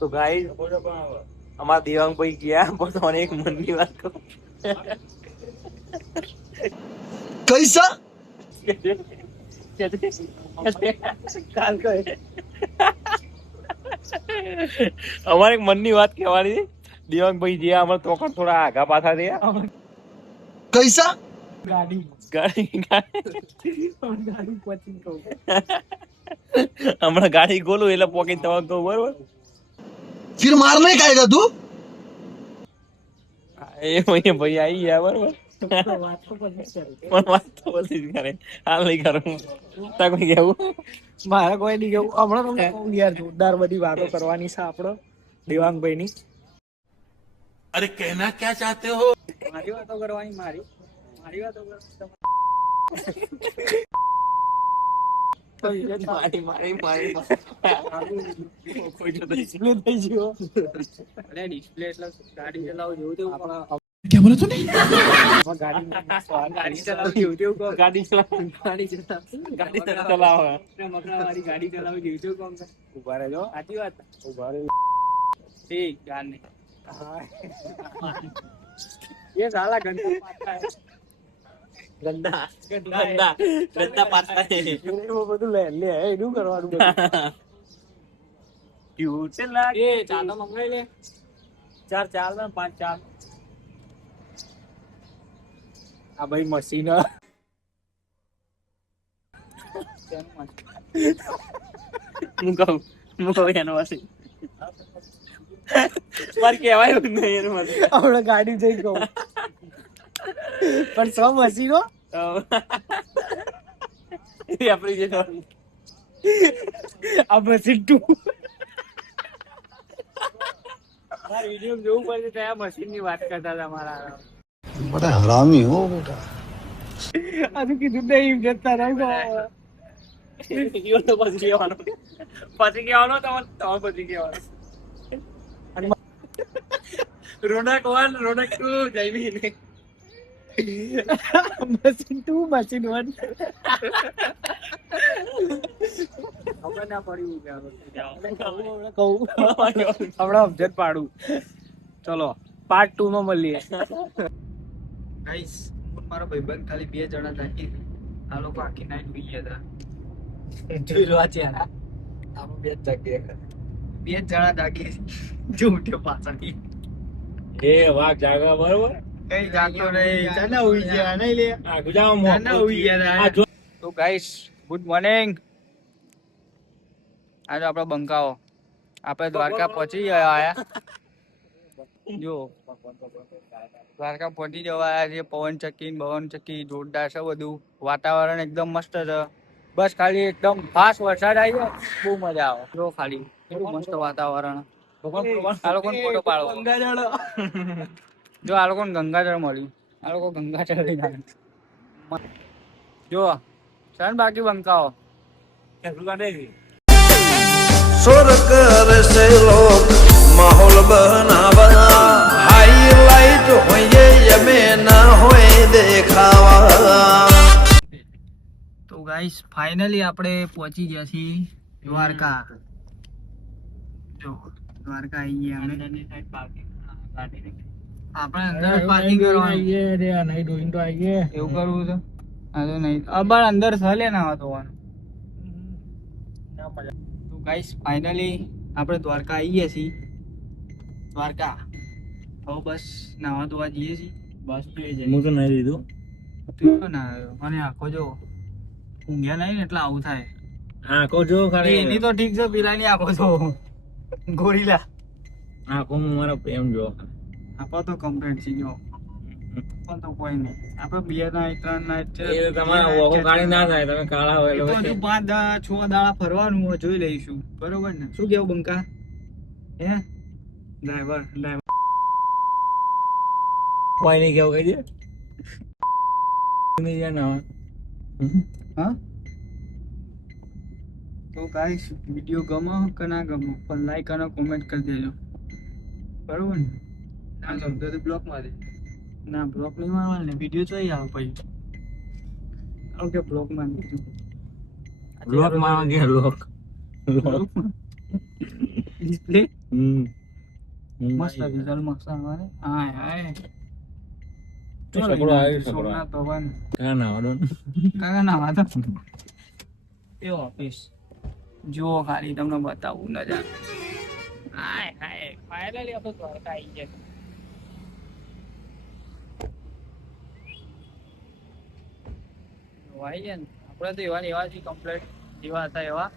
તો ગાઈસ અમારા દેવાંગભાઈ ગયા પણ તમને એક મનની વાત કહું कैसा કાલ કહે અમારે એક મનની વાત કહેવાની છે. દેવાંગભાઈ ગયા અમારે તો થોડા આગા પાછા થયા. कैसा ગાડી હમણાં ગાડી ખોલું એટલે પોકેટ તમારે કહું બરોબર. फिर मारने का आएगा तू એ ભાઈ આવી ગયા બરોબર. પણ વાત તો બધી જ કરે હાલ નહીં કરું તાર કોઈ કેવું મારે કોઈ નહીં કેવું હમણાં તમને કહું યાર જોરદાર બધી વાતો કરવાની છે આપણો દેવાંગભાઈ ની. अरे कहना क्या चाहते हो મારી વાતો કરવાની મારી વાતો ડિસ્પ્લે થઈ ગયો. અરે ડિસ્પ્લે એટલે ગાડી ચલાવો જેવું તેવું क्या बोला तूने ગાડી ચલાવો જેવું તેવું કહો. ગાડી ચલાવો મકરાવાળી ગાડી ચલાવો જેવું તેવું કામ છે. ઉભા રહેજો. સાચી વાત. ઉભા રહેજો. ઠીક ગાડ નહીં. ये साला गंदा पाता है. ગંદા પાછા એવું બધું લે એનું કરવાનું બધું. ક્યુટ લાગે. એ ચાલો મંગાઈ લે. 4 ને 5 4. આ ભાઈ મશીન હું કહું એનો વાસી મારે કહેવાય એવું નહીં એનું વાસી. આપણે ગાડી જઈ કહું પણ 100 મશીનો એ આપણી જે આ મશીન 2 મારા વિડીયો જોવું પડશે ત્યાં મશીન ની વાત કરતા હતા મારા. बड़ा हरामी हो बेटा આ તો કીધું નહીં જતા રહો. ઈવન તો પછી કહેવાનો તમારે પછી કહેવાનું. રોનક 1 રોનક 2 જયમી ને મશીન 2 મશીન 1 ખબર ના પડી કહું હમણાં અબજદ પાડું. ચલો પાર્ટ 2 માં મળીએ. ગાઈસ મારો ભાઈબંધ ખાલી 2 જણા થાકી આ લોકો આખી નાઈટ પી ગયા હતા. જોઈ લો છે આમ 2 જણા જાગી જો ઉઠ્યો પાછળથી. એ વાઘ જાગા બરોબર. કઈ જાગતો નહીં ચાના ઉઈ ગયા નહીં લે આ ગુજામાં ચાના ઉઈ ગયા. તો ગાઈસ ગુડ મોર્નિંગ. આજે આપણો બંકાઓ આપણે દ્વારકા પહોંચી ગયા. જો દ્વારકા પહોંચી જવા આવ્યા છે. પવન ચક્કી જોરદાર છે બધું. વાતાવરણ એકદમ મસ્ત છે. બસ ખાલી એકદમ ફાસ્ટ વરસાદ આવી જાય બહુ મજા આવે. જો ખાલી કેટલું મસ્ત વાતાવરણ. આ લોકોને ફોટો પાડો. જો આ લોકોને ગંગાજળ મળ્યું. આ લોકો ગંગાજળ લઈને આવે. જો સન બાકી બંકાઓ सुर कर से लोग माहौल बनावा हाईलाइट होए यमे ना होए देखावा. તો ગાઈસ ફાઇનલી આપણે પહોંચી ગયા છીએ દ્વારકા. જો દ્વારકા આવી ગયા અમે. આપણે અંદર પાર્કિંગ કરવાનું એવું કરવું છે. આ તો નહીં અબાર અંદર થલે ના હોવાનું. તો ગાઈસ ફાઇનલી આપણે દ્વારકા આવી ગયા છીએ. દ્વારકા હવે બસ નાવા ધોવા જઈએ છીએ. બસ હું તો નહીં લીધું. તું ના આવ્યો મને આખો જો ઊંઘ્યા નહીં ને એટલે આવું થાય. આંખો જો ખાલી એની તો ઠીક છે પેલાની આખો જો ગોરીલા આંખોમાં મારો પ્રેમ જો. આપો તો કમ્પ્લેટ છે જો પણ તો કોઈ નહીં. આપણે 2 નાઈટ 3 નાઈટ એ તમારા ઓહો કાળી ના થાય તમે કાળા હોય એટલે 5 દાડા 6 દાડા ફરવાનું હોય જોઈ લઈશું બરોબર ને. શું કેવું બંકા હે ડ્રાઈવર કોઈ નહીં કેવું કહી દે નહીં જાય ના હા. તો ગાઈસ વિડિયો ગમો કે ના ગમો પણ લાઈક અને કોમેન્ટ કરી દેજો બરોબર ને. ના ગમતો તો બ્લોક મારી ના બ્લોક નહીં મારવાનો ને વિડિયો જોઈ આવો પછી. ઓકે બ્લોક મારી દીધું. લોક માં ગયા લોક ડિસ્પ્લે મસ્ત રિઝલ્ટ મસ્ત આવે હાય હાય સગડો આવ્યો, સગડો સોમનાથ ભગવાન કાકા ના વાળો કાકા ના વાત એ ઓફિસ જુઓ ખાલી તમને બતાવું નજારો હાય હાય ફાઇનલી આપણે દ્વારકા આવી ગયા વાઈ ગયા ને આપણે તો એવા ને એવા જ કમ્પ્લીટ જેવા હતા એવા